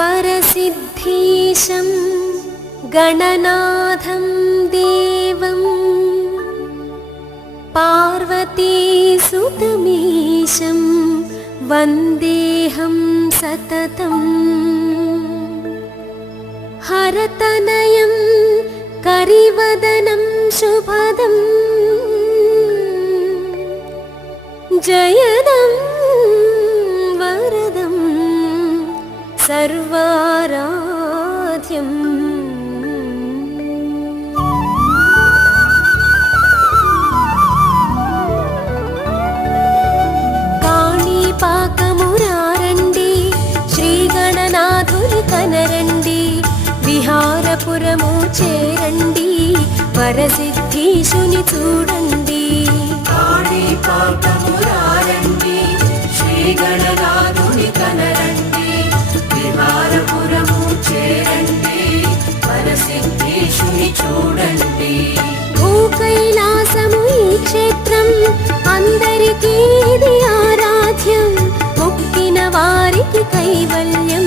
వరసిద్ధీశం గణనాథం దేవం పార్వతీసుతమీశం వందేహం సతతం హరతనయం కరివదనం శుభదం జయదం వరదం సర్వారాధ్యం కాణిపాకమురారండి శ్రీ గణనాథుని కనరండి విహారపురము చేరండి వరసిద్ధీశుని చూడండి కాణిపాకమురారండి శ్రీ గణనాథుని కనరండి విహారపురము చేరండి వరసిద్ధీశుని చూడండి భూకైలాసము ఈ క్షేత్రం అందరికీ ఇది ఆరాధ్యం మొక్కిన వారికి కైవల్యం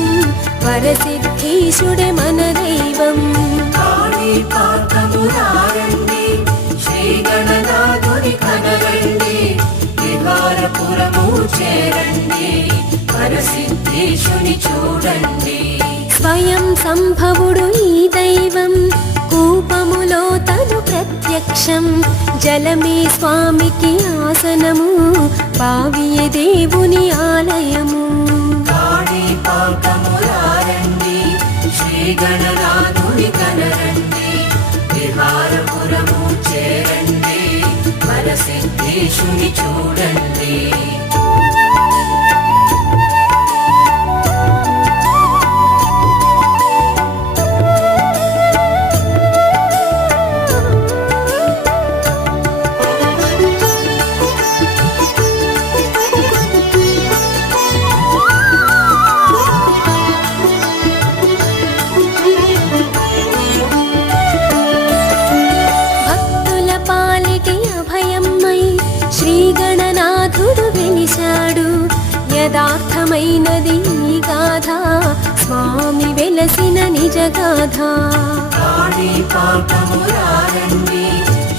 వరసిద్ధీశుడే మన దైవం కాణిపాకమురారండి శ్రీ గణనాథుని కనరండి విహారపురము చేరండి వరసిద్ధీశుని చూడండి స్వయం సంభవుడు ఈ దైవం కూపములో తను ప్రత్యక్షం జలమే స్వామికి ఆసనము బావియే దేవుని ఆలయము కాణిపాకమురారండి శ్రీ గణనాథుని కనరండి విహారపురము చేరండి వరసిద్ధీశుని చూడండి యథార్థమైనది ఈ గాథ స్వామి వెలసిన నిజ గాథ కాణిపాకమురారండి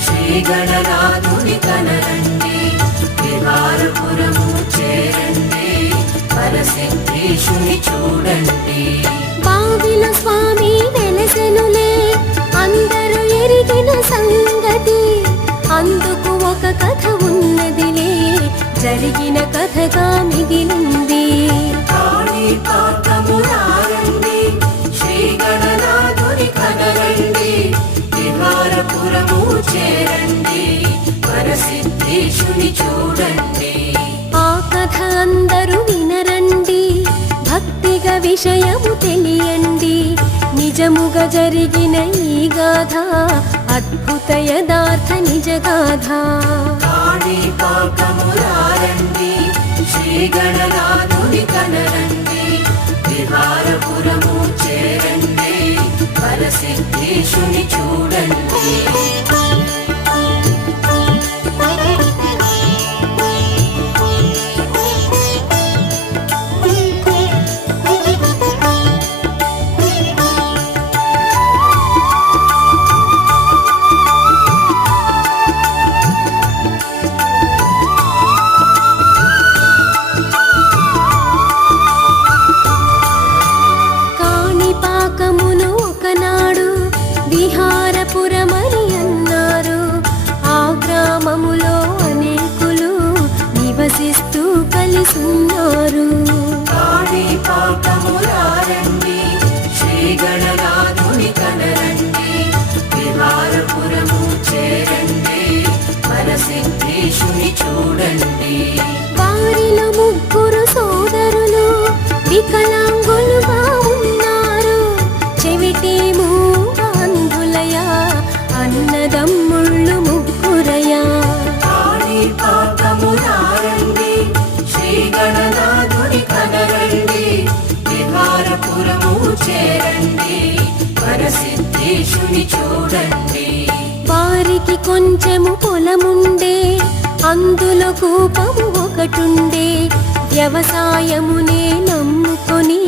శ్రీ గణనాథుని కనరండి విహారపురము చేరండి వరసిద్ధీశుని చూడండి బావిలో స్వామి వెలసెనులే అందరూ ఎరిగిన సంగతి అందుకు ఒక కథ ఉన్నదిలే జరిగిన కథగా మిగిలింది కాణిపాకమురారండి శ్రీ గణనాథుని కనరండి విహారపురము చేరండి వరసిద్ధీశుని చూడండి ఆ కథ అందరూ వినరండి భక్తిగా విషయము తెలియండి నిజముగా జరిగిన ఈ గాథ అద్భుత యథార్థ నిజ గాథ కాణిపాకమురారండి శ్రీ గణనాథుని కనరండి విహారపురము చేరండి వరసిద్ధీశుని చూడండి కాణిపాకమును ఒకనాడు విహారపురమని అన్నారు ఆ గ్రామములో అనేకులు నివసిస్తూ కలిసున్నారు కాణిపాకమురారండి శ్రీ గణనాథుని కనరండి విహారపురము చేరండి వరసిద్ధీశుని చూడండి వారిలో ముగ్గురు సోదరులు వికలాంగులుగా ఉన్నారు చెవిటి మూగ అంధులయా అన్నదమ్ముళ్ళు ముగ్గురయా కాణిపాకమురారండి శ్రీ గణనాథుని కనరండి విహారపురము చేరండి వరసిద్ధీశుని చూడండి వారికి కొంచెము పొలముండే అందులో కూపము ఒకటుండే వ్యవసాయమునే నమ్ముకొని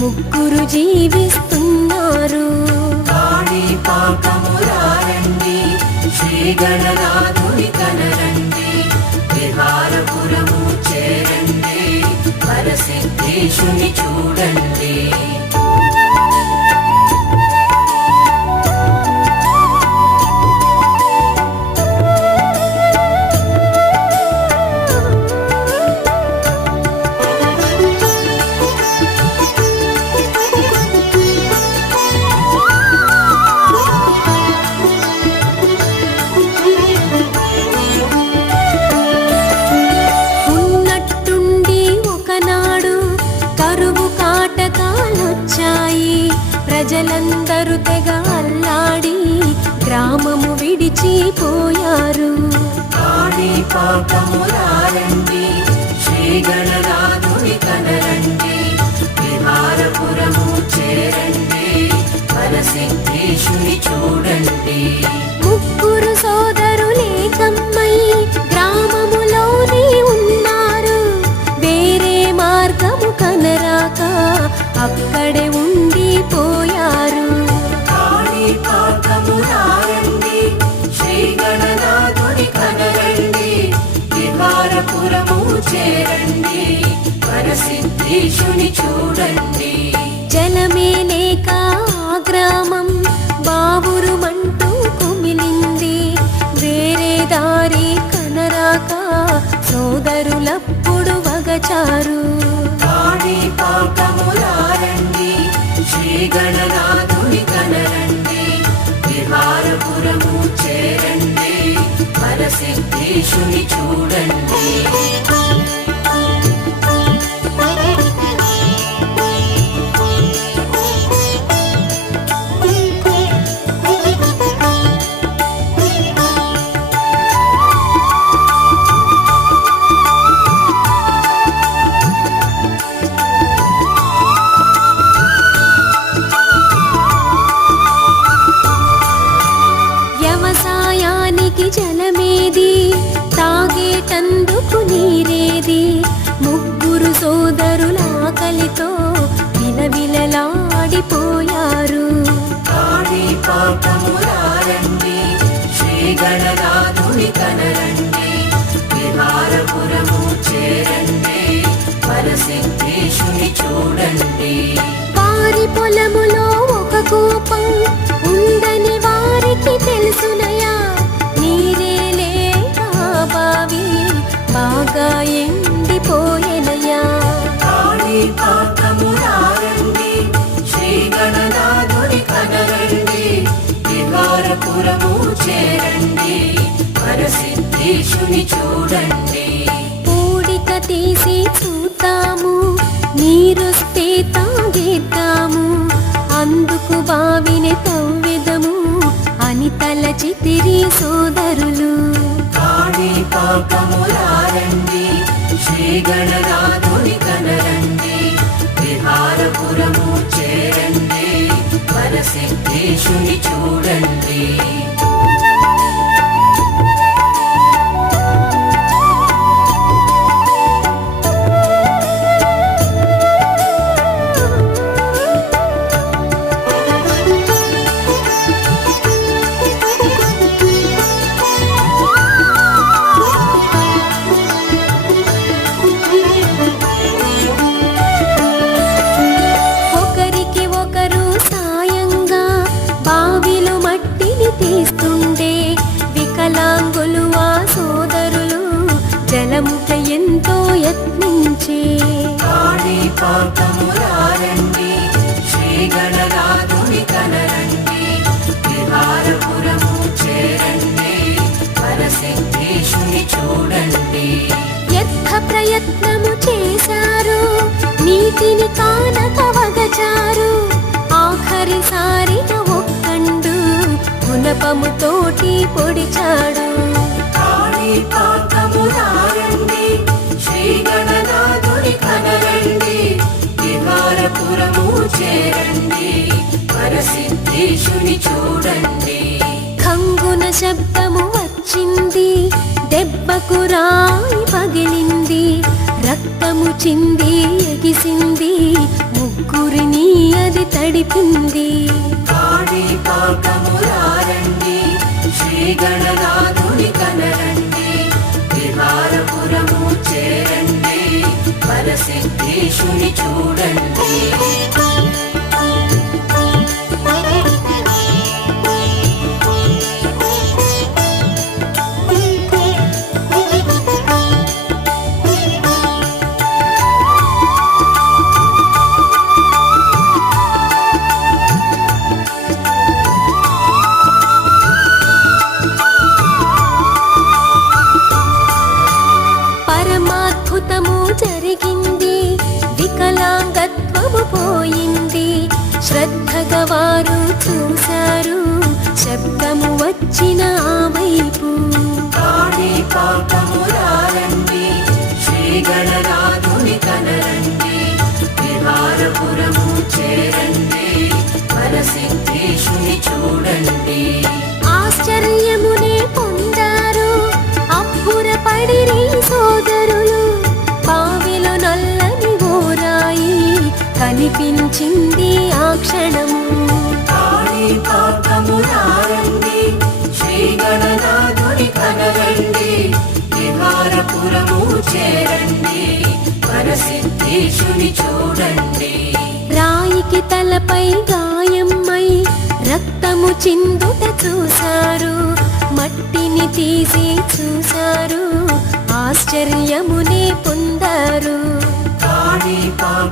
ముగ్గురు జీవిస్తున్నారు. కాణిపాకమురారండి శ్రీ గణనాథుని కనరండి, విహారపురము చేరండి, వరసిద్ధేశుని చూడండి. ప్రజలందరూ తెగ అల్లాడి గ్రామము విడిచిపోయారు. కాణిపాకమురారండి శ్రీ గణనాథుని కనరండి, విహారపురము చేరండి, వరసిద్ధేశుని చూడండి. ముగ్గురు సోదరులేకమ్మై గ్రామములోనే ఉన్నారు. వేరే మార్గము కనరాక అక్కడే ఉండిపోయారు. కాణిపాకమురారండి శ్రీ గణనాథుని కనరండి, విహారపురము చేరండి, వరసిద్ధేశుని చూడండి. జలమే లేక ఆ గ్రామం బావురుమంటూ కుమిలింది. వేరే దారి కనరాక సోదరులప్పుడు వగచారు. కాణిపాకమురారండి శ్రీ గణనాథుని కనరండి, విహారపురము చేరండి, వరసిద్ధేశుని చూడండి. జలమేది, తాగేటందుకు నీరేది? ముగ్గురు సోదరుల ఆకలితో విలవిలలాడిపోయారు. కాణిపాకమురారండి శ్రీ గణనాథుని కనరండి, విహారపురము చేరండి, వరసిద్ధేశుని చూడండి. వారి పొలములో ఒక కూపం ఉందని వారికి తెలుసునయా. నీరే లేక బావి బాగా ఎండిపోయెనయా. కాణిపాకమురారండి శ్రీ గణనాథుని కనరండి, విహారపురము చేరండి, వరసిద్ధేశుని చూడండి. పూడిక తీసి చూద్దాము, నీరొస్తే తాగేద్దాము, అందుకు బావిని తవ్వెదము అని తలచితిరి సోదరులు. కాణిపాకమురారండి శ్రీ గణనాథుని కనరండి, విహారపురము చేరండి, వరసిద్ధేశుని చూడండి. తీస్తుండే వికలాంగులు ఆ సోదరులు జలముక ఎంతో యత్నించే. కాణిపాకమురారండి శ్రీ గణనాథుని కనరండి, విహారపురము చేరండి, వరసిద్ధేశుని చూడండి. యత్న ప్రయత్నము చేశారు, నీటిని కానక వగచారు. ఆఖరిసారిగా ఒక్కండు గుణపముతోటి పొడిచాడు. కాణిపాకమురారండి శ్రీ గణనాథుని కనరండి, విహారపురము చేరండి, వరసిద్ధేశుని చూడండి. ఖంగున శబ్దము వచ్చింది, దెబ్బకు రాయి పగిలింది, రక్తము చింది ఎగిసింది, ముగ్గురిని అది తడిపింది. కాణిపాకమురారండి, శ్రీ గణనాథుని కనరండి, విహారపురము చేరండి, వరసిద్ధేశుని చూడండి. పరమాద్భుతము జరిగింది, వికలాంగత్వము పోయింది. శ్రద్ధగా వారు చూశారు, శబ్దము వచ్చిన ఆ వైపు. కాణిపాకమురారండి, శ్రీ గణనాథుని కనరండి, విహారపురము చేరండి, వరసిద్ధేశుని చూడండి. ఆశ్చర్యమునే పొందారు, అబ్బురపడిరి సోదరులు. బావిలో నల్లని ఓరాయి కనిపించింది ఆ క్షణము. కాణిపాకమురారండి, శ్రీ గణనాథుని కనరండి, విహారపురము చేరండి, వరసిద్ధేశుని చూడండి. రాయికి తలపై గాయమై రక్తము చిందుట చూశారు, మట్టిని తీసి చూశారు, ఆశ్చర్యమునే పొందారు. కాణిపాకమురారండి,